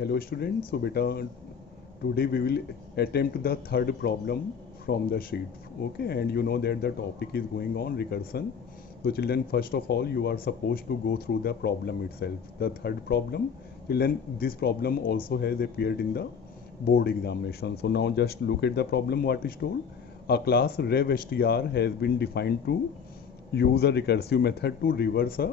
Hello students, so beta today we will attempt the third problem from the sheet. Okay, and you know that the topic is going on recursion. So children, first of all you are supposed to go through the problem itself. The third problem, children, this problem also has appeared in the board examination. So now just look at the problem what is told. A class rev_str has been defined to use a recursive method to reverse a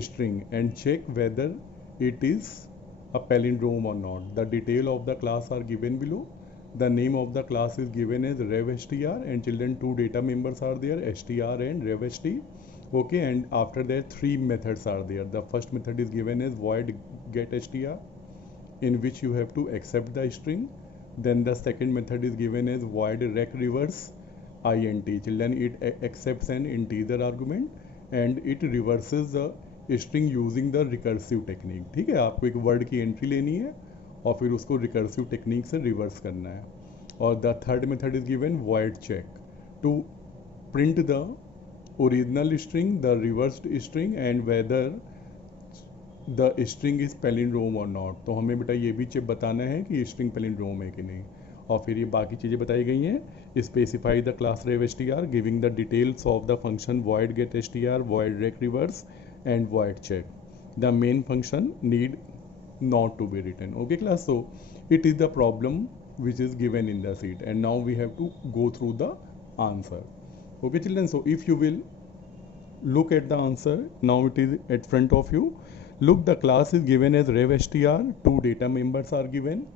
string and check whether it is a palindrome or not. The detail of the class are given below. The name of the class is given as rev_str, and children, two data members are there, str and rev_st. Okay, and after that three methods are there. The first method is given as void getStr, in which you have to accept the string. Then the second method is given as void recReverse int. Children, it accepts an integer argument and it reverses the string using the recursive technique. ठीक है, आपको एक word की entry लेनी है और फिर उसको रिकर्सिव टेक्निक से रिवर्स करना है. और the third method is given void check to print the original string, the reversed string and whether the string is palindrome और नॉट. तो हमें बेटा ये भी बताना है कि स्ट्रिंग पैलिंड्रोम है कि नहीं. और फिर ये बाकी चीज़ें बताई गई हैं. Specify the class rev_str, giving the details of the function void getStr, void recReverse and void check. The main function need not to be written. Okay class, so it is the problem which is given in the sheet and now we have to go through the answer. Okay children, so if you will look at the answer, now it is at front of you. Look, the class is given as rev_str, two data members are given,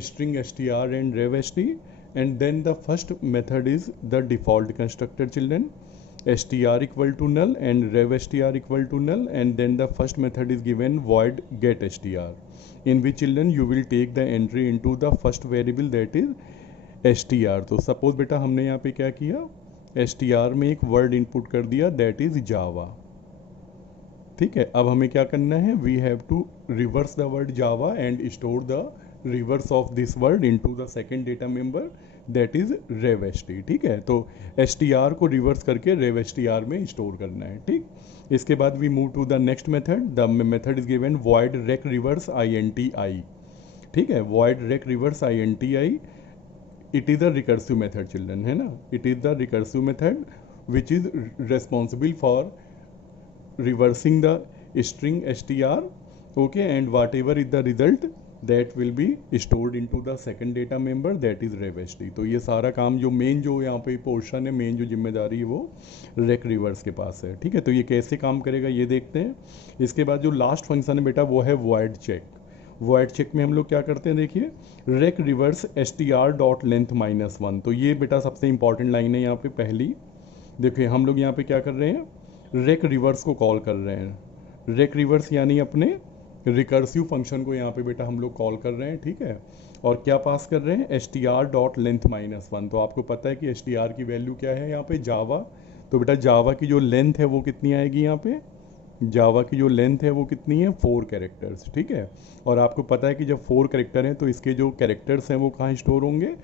string str and rev_st, and then the first method is the default constructor children, str equal to null and rev_str equal to null, and then the first method is given void getStr, in which children you will take the entry into the first variable that is str. तो suppose बेटा हमने यहाँ पे क्या किया, str में एक word input कर दिया that is java. ठीक है, अब हमें क्या करना है, we have to reverse the word Java and store the reverse of this word into the second data member that is rev_st. ठीक है, तो str को रिवर्स करके rev_str में स्टोर करना है. ठीक, इसके बाद we move to the next method. The method is given void recReverse int. ठीक है, void recReverse int, it is the recursive method children, है ना. It is the recursive method which is responsible for reversing the string str. Okay, and whatever is the result that will be stored into the second data member that is rev_st. तो ये सारा काम जो main जो यहाँ पे portion है, main जो जिम्मेदारी है वो recReverse के पास है. ठीक है, तो ये कैसे काम करेगा ये देखते हैं. इसके बाद जो लास्ट फंक्शन है बेटा वो है void check. void check में हम लोग क्या करते हैं, देखिए, recReverse str डॉट लेंथ -1. तो ये बेटा सबसे इंपॉर्टेंट लाइन है यहाँ पे पहली. देखिए हम लोग यहाँ पे क्या कर रहे हैं, recReverse को कॉल कर रहे हैं. recReverse यानी अपने रिकर्सिव फंक्शन को यहाँ पे बेटा हम लोग कॉल कर रहे हैं. ठीक है, और क्या पास कर रहे हैं, str डॉट लेंथ -1. तो आपको पता है कि str की वैल्यू क्या है यहाँ पे, जावा. तो बेटा जावा की जो लेंथ है वो कितनी आएगी यहाँ पे, जावा की जो लेंथ है वो कितनी है, 4 कैरेक्टर्स. ठीक है, और आपको पता है कि जब 4 कैरेक्टर हैं तो इसके जो कैरेक्टर्स हैं वो कहाँ स्टोर होंगे,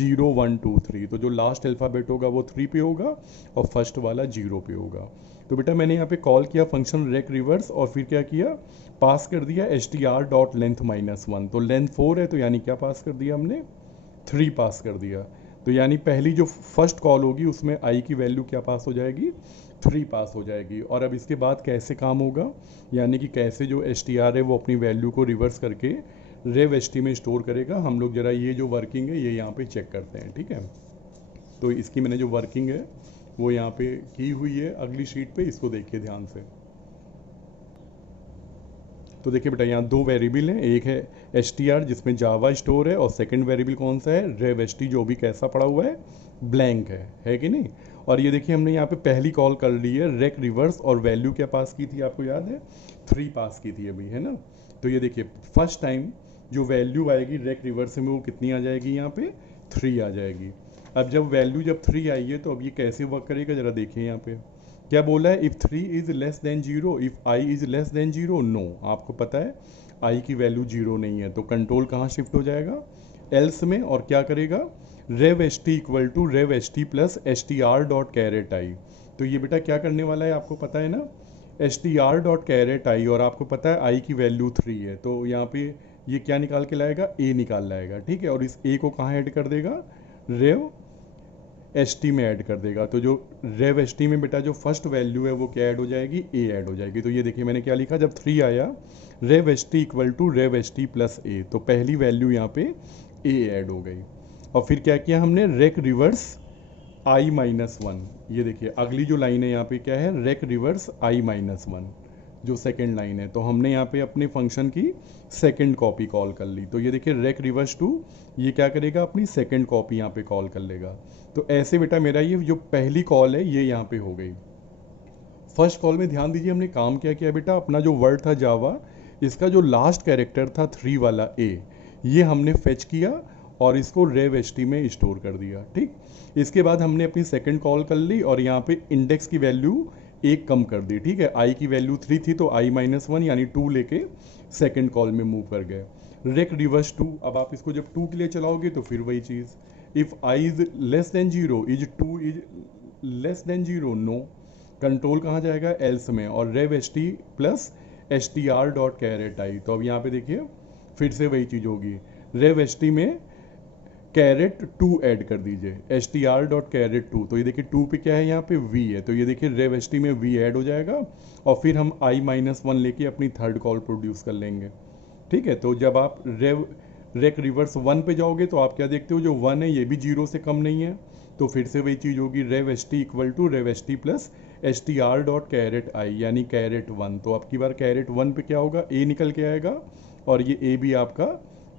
0 1 2 3. तो जो लास्ट अल्फ़ाबेट होगा वो 3 पे होगा और फर्स्ट वाला 0 पे होगा. तो बेटा मैंने यहाँ पे कॉल किया फंक्शन recReverse और फिर क्या किया, पास कर दिया str डॉट लेंथ -1. तो लेंथ 4 है तो यानी क्या पास कर दिया हमने, 3 पास कर दिया. तो यानी पहली जो फर्स्ट कॉल होगी उसमें i की वैल्यू क्या पास हो जाएगी, 3 पास हो जाएगी. और अब इसके बाद कैसे काम होगा, यानी कि कैसे जो str है वो अपनी वैल्यू को रिवर्स करके rev_st में स्टोर करेगा. हम लोग जरा ये जो वर्किंग है ये यहाँ पे चेक करते हैं. ठीक है, तो इसकी मैंने जो वर्किंग है वो यहाँ पे की हुई है अगली शीट पे, इसको देखिए ध्यान से. तो देखिए बेटा यहाँ दो वेरिएबल हैं, एक है str जिसमें जावा स्टोर है और सेकंड वेरिएबल कौन सा है, rev_st, जो भी कैसा पड़ा हुआ है, ब्लैंक है कि नहीं. और ये देखिए हमने यहाँ पे पहली कॉल कर ली है recReverse और वैल्यू क्या पास की थी आपको याद है, 3 पास की थी अभी, है ना. तो ये देखिए फर्स्ट टाइम जो वैल्यू आएगी recReverse में वो कितनी आ जाएगी, यहाँ पे 3 आ जाएगी. अब जब वैल्यू जब 3 आई है तो अब ये कैसे वर्क करेगा जरा देखिए. यहाँ पे क्या बोला है, if 3 is less than 0, if i is less than 0, no. आपको पता है i की वैल्यू 0 नहीं है तो कंट्रोल कहाँ शिफ्ट हो जाएगा, एल्स में, और क्या करेगा, rev_st equal to rev_st plus str dot charAt i. तो ये बेटा क्या करने वाला है आपको पता है ना, str डॉट कैरेट i, और आपको पता है i की वैल्यू 3 है. तो यहाँ पे ये क्या निकाल के लाएगा, ए निकाल लाएगा, ठीक है। और इस ए को कहाँ ऐड कर देगा, रेव एस टी में ऐड कर देगा। तो जो रेव एस टी में बेटा जो फर्स्ट वैल्यू है वो क्या ऐड हो जाएगी, ए ऐड हो जाएगी। तो ये देखिए मैंने क्या लिखा, जब 3 आया rev S T equal to rev S T plus A, तो पहली वैल्यू यहाँ पे ए ऐड हो गई। और फिर क्या किया हमने, रेक रिवर्स आई माइनस वन। ये देखिए अगली जो लाइन है यहाँ पे क्या है, रेक रिवर्स आई माइनस वन, जो सेकेंड लाइन है। तो हमने यहाँ पे अपने फंक्शन की सेकेंड कॉपी कॉल कर ली। तो ये देखिए रेक रिवर्स टू, ये क्या करेगा, अपनी सेकेंड कॉपी यहाँ पे कॉल कर लेगा। तो ऐसे बेटा मेरा ये जो पहली कॉल है ये यहाँ पे हो गई। फर्स्ट कॉल में ध्यान दीजिए हमने काम क्या किया बेटा, अपना जो वर्ड था जावा, इसका जो लास्ट कैरेक्टर था 3 वाला ए, ये हमने फेच किया और इसको रेव एस टी में स्टोर कर दिया, ठीक। इसके बाद हमने अपनी सेकंड कॉल कर ली और यहाँ पे इंडेक्स की वैल्यू एक कम कर दी, ठीक है। आई की वैल्यू 3 थी तो आई माइनस वन यानी 2 लेके सेकंड कॉल में मूव कर गए। रेक रिवर्स 2, अब आप इसको जब 2 के लिए चलाओगे तो फिर वही चीज़, if I is less than zero, is 2 is less than zero, no, control कहाँ जाएगा, एल्स में, और rev S T plus S T R dot caret I. तो अब यहाँ पे देखिए फिर से वही चीज़ होगी, रेव एस टी में कैरेट 2 ऐड कर दीजिए, S T R dot charAt 2। तो ये देखिए 2 पे क्या है, यहाँ पे वी है, तो ये देखिए रेव एस टी में वी ऐड हो जाएगा और फिर हम आई माइनस वन लेके अपनी थर्ड कॉल प्रोड्यूस कर लेंगे, ठीक है। तो जब आप रेक रिवर्स 1 पे जाओगे तो आप क्या देखते हो, जो 1 है ये भी 0 से कम नहीं है, तो फिर से वही चीज़ होगी, rev S T equal to rev S T plus S T R dot caret I यानी कैरेट 1। तो अब की बार कैरेट 1 पे क्या होगा, ए निकल के आएगा और ये ए भी आपका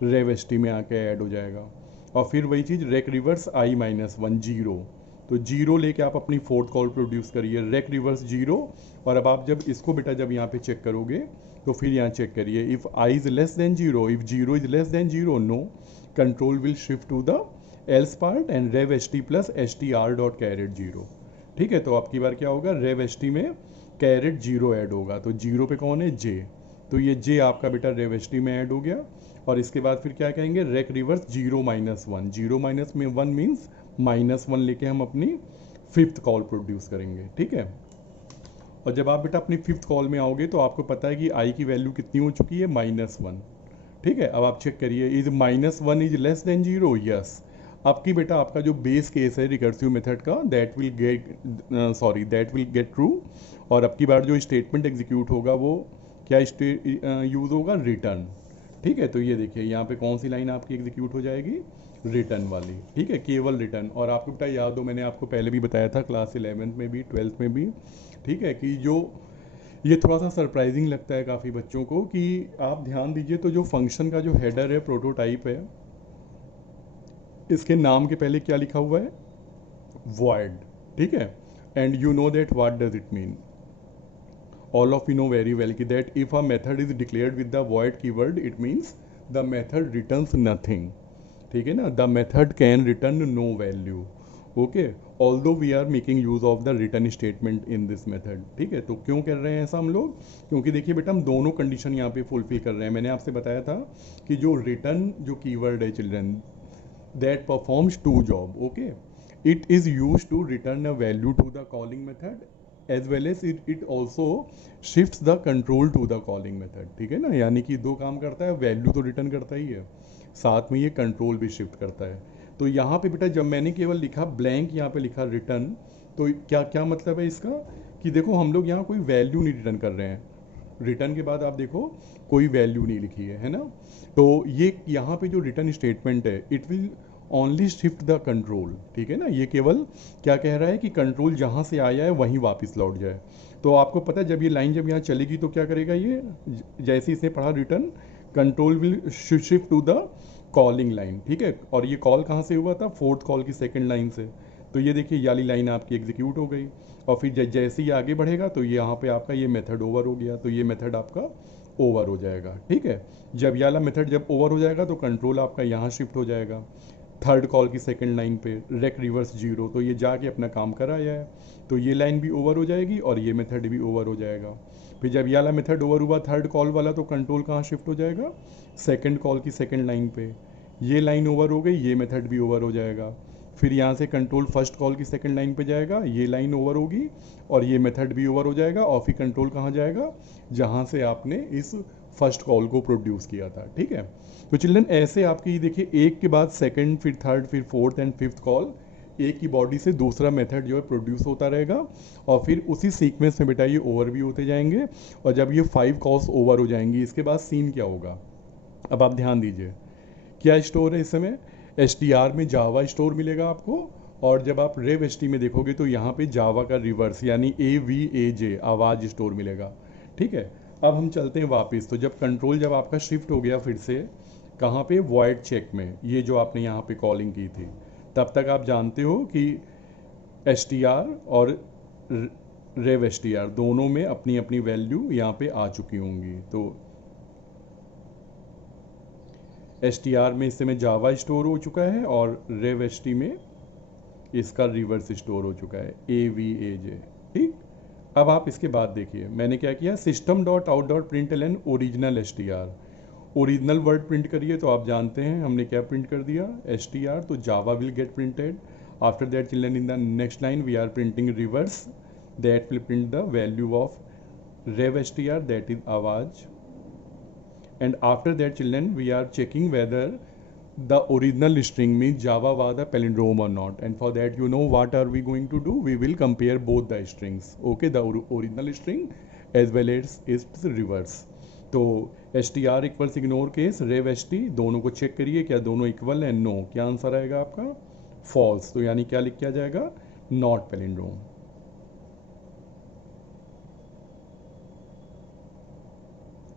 रेव एस टी में आके ऐड हो जाएगा। और फिर वही चीज़ रेक रिवर्स आई माइनस वन, जीरो, तो जीरो लेके आप अपनी फोर्थ कॉल प्रोड्यूस करिए, रेक रिवर्स जीरो। और अब आप जब इसको बेटा जब यहाँ पे चेक करोगे तो फिर यहाँ चेक करिए, if I is less than zero, if zero is less than zero, no, control will shift to the else part and rev S T plus S T R dot charAt zero, ठीक है। तो आपकी बार क्या होगा, rev S T में charAt zero add होगा, तो जीरो पे कौन है, जे, तो ये जे आपका बेटा रेव एस टी में ऐड हो गया। और इसके बाद फिर क्या कहेंगे, rec reverse zero minus one, zero minus में वन मीन्स माइनस वन लेके हम अपनी फिफ्थ कॉल प्रोड्यूस करेंगे, ठीक है। और जब आप बेटा अपनी फिफ्थ कॉल में आओगे तो आपको पता है कि आई की वैल्यू कितनी हो चुकी है, माइनस वन, ठीक है। अब आप चेक करिए, is minus one is less than zero, yes. आपकी बेटा आपका जो बेस केस है रिकर्सिव मेथड का, दैट विल गेट ट्रू। और अब की बार जो स्टेटमेंट एग्जीक्यूट होगा वो क्या यूज होगा, रिटर्न, ठीक है। तो ये देखिए यहाँ पे कौन सी लाइन आपकी एग्जीक्यूट हो जाएगी, रिटर्न वाली, ठीक है, केवल रिटर्न। और आपको बेटा याद हो मैंने आपको पहले भी बताया था क्लास 11th में भी 12th में भी, ठीक है, कि जो ये थोड़ा सा सरप्राइजिंग लगता है काफ़ी बच्चों को, कि आप ध्यान दीजिए तो जो फंक्शन का जो हेडर है, प्रोटोटाइप है, इसके नाम के पहले क्या लिखा हुआ है, void, ठीक है। And you know that what does it mean, all of you know very well that if a method is declared with the void keyword, it means the method returns nothing, ठीक है ना, the method can return no value, okay, although we are making use of the return statement in this method, ठीक है। तो क्यों कर रहे हैं ऐसा हम लोग, क्योंकि देखिए बेटा हम दोनों कंडीशन यहाँ पे फुलफिल कर रहे हैं। मैंने आपसे बताया था कि जो रिटर्न जो कीवर्ड है children, that performs two job, okay, it is use to return a value to the calling method as well as it also shift the control to the calling method, ठीक है ना। यानी कि दो काम करता है, वैल्यू तो रिटर्न करता ही है, साथ में ये कंट्रोल भी शिफ्ट करता है। तो यहाँ पे बेटा जब मैंने केवल लिखा ब्लैंक, यहाँ पे लिखा रिटर्न, तो क्या क्या मतलब है इसका, कि देखो हम लोग यहाँ कोई वैल्यू नहीं रिटर्न कर रहे हैं, रिटर्न के बाद आप देखो कोई वैल्यू नहीं लिखी है ना। तो ये यहाँ पे जो रिटर्न स्टेटमेंट है, it will only shift the control, ठीक है ना। ये केवल क्या कह रहा है कि कंट्रोल जहाँ से आया है वहीं वापस लौट जाए। तो आपको पता है जब ये लाइन जब यहाँ चलेगी तो क्या करेगा, ये जैसे इसने पढ़ा return, control will shift to the calling line, ठीक है। और ये कॉल कहाँ से हुआ था, फोर्थ कॉल की सेकेंड लाइन से। तो ये देखिए ये वाली लाइन आपकी एग्जीक्यूट हो गई और फिर जैसे ही आगे बढ़ेगा तो ये यहाँ पे आपका ये मेथड ओवर हो गया, तो ये मेथड आपका ओवर हो जाएगा, ठीक है। जब ये वाला मेथड जब ओवर हो जाएगा तो कंट्रोल आपका यहाँ शिफ्ट हो जाएगा थर्ड कॉल की सेकंड लाइन पे, रेक रिवर्स जीरो, तो ये जाके अपना काम कर आया है, तो ये लाइन भी ओवर हो जाएगी और ये मेथड भी ओवर हो जाएगा। फिर जब ये वाला मेथड ओवर हुआ थर्ड कॉल वाला, तो कंट्रोल कहाँ शिफ्ट हो जाएगा, सेकंड कॉल की सेकंड लाइन पे, ये लाइन ओवर हो गई, ये मेथड भी ओवर हो जाएगा। फिर यहाँ से कंट्रोल फर्स्ट कॉल की सेकंड लाइन पे जाएगा, ये लाइन ओवर होगी और ये मेथड भी ओवर हो जाएगा। और फिर कंट्रोल कहाँ जाएगा, जहाँ से आपने इस फर्स्ट कॉल को प्रोड्यूस किया था, ठीक है। तो चिल्ड्रन ऐसे आपकी देखिए एक के बाद सेकंड, फिर थर्ड, फिर फोर्थ एंड फिफ्थ कॉल एक ही बॉडी से दूसरा मेथड जो है प्रोड्यूस होता रहेगा, और फिर उसी सीक्वेंस में बेटा ये ओवर भी होते जाएंगे, और जब ये 5 कॉल्स ओवर हो जाएंगी इसके बाद सीन क्या होगा। अब आप ध्यान दीजिए क्या स्टोर है इस समय, STR में जावा स्टोर मिलेगा आपको, और जब आप रेव ST में देखोगे तो यहाँ पे जावा का रिवर्स यानी AVAJ आवाज़ स्टोर मिलेगा, ठीक है। अब हम चलते हैं वापस, तो जब कंट्रोल जब आपका शिफ्ट हो गया फिर से कहाँ पे, वॉइड चेक में, ये जो आपने यहाँ पे कॉलिंग की थी, तब तक आप जानते हो कि STR और रेव STR दोनों में अपनी अपनी वैल्यू यहाँ पे आ चुकी होंगी। तो STR में इस समय जावा स्टोर हो चुका है और रेव ST में इसका रिवर्स स्टोर हो चुका है AVAJ, ठीक। अब आप इसके बाद देखिए मैंने क्या किया, system.out.println original STR, original word print करिए, तो आप जानते हैं हमने क्या प्रिंट कर दिया STR, तो Java will get printed. After that children in the next line we are printing reverse, that will print the value of rev STR, that is आवाज, and after that children we are checking whether the original string means Java was a palindrome or not, and for that you know what are we going to do, we will compare both the strings, okay, the original string as well as its reverse। तो STR equals ignore case रेव ST दोनों को check करिए क्या दोनों equal है, no, क्या answer आएगा आपका फॉल्स, तो यानी क्या लिख के आ जाएगा, नॉट पैलिंड्रोम।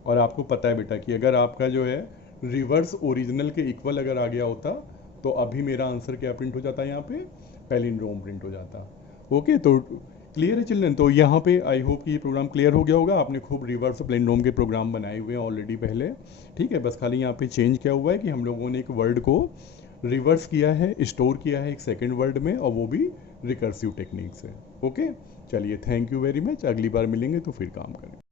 और आपको पता है बेटा कि अगर आपका जो है रिवर्स ओरिजिनल के इक्वल अगर आ गया होता तो अभी मेरा आंसर क्या प्रिंट हो जाता है, यहाँ पे पैलिंड्रोम प्रिंट हो जाता। ओके, तो क्लियर है चिल्ड्रन। तो यहाँ पे आई होप कि ये प्रोग्राम क्लियर हो गया होगा, आपने खूब रिवर्स पैलिंड्रोम के प्रोग्राम बनाए हुए हैं ऑलरेडी पहले, ठीक है। बस खाली यहाँ पे चेंज क्या हुआ है कि हम लोगों ने एक वर्ड को रिवर्स किया है, स्टोर किया है एक सेकेंड वर्ड में, और वो भी रिकर्सिव टेक्निक से। ओके, चलिए थैंक यू वेरी मच, अगली बार मिलेंगे तो फिर काम करें।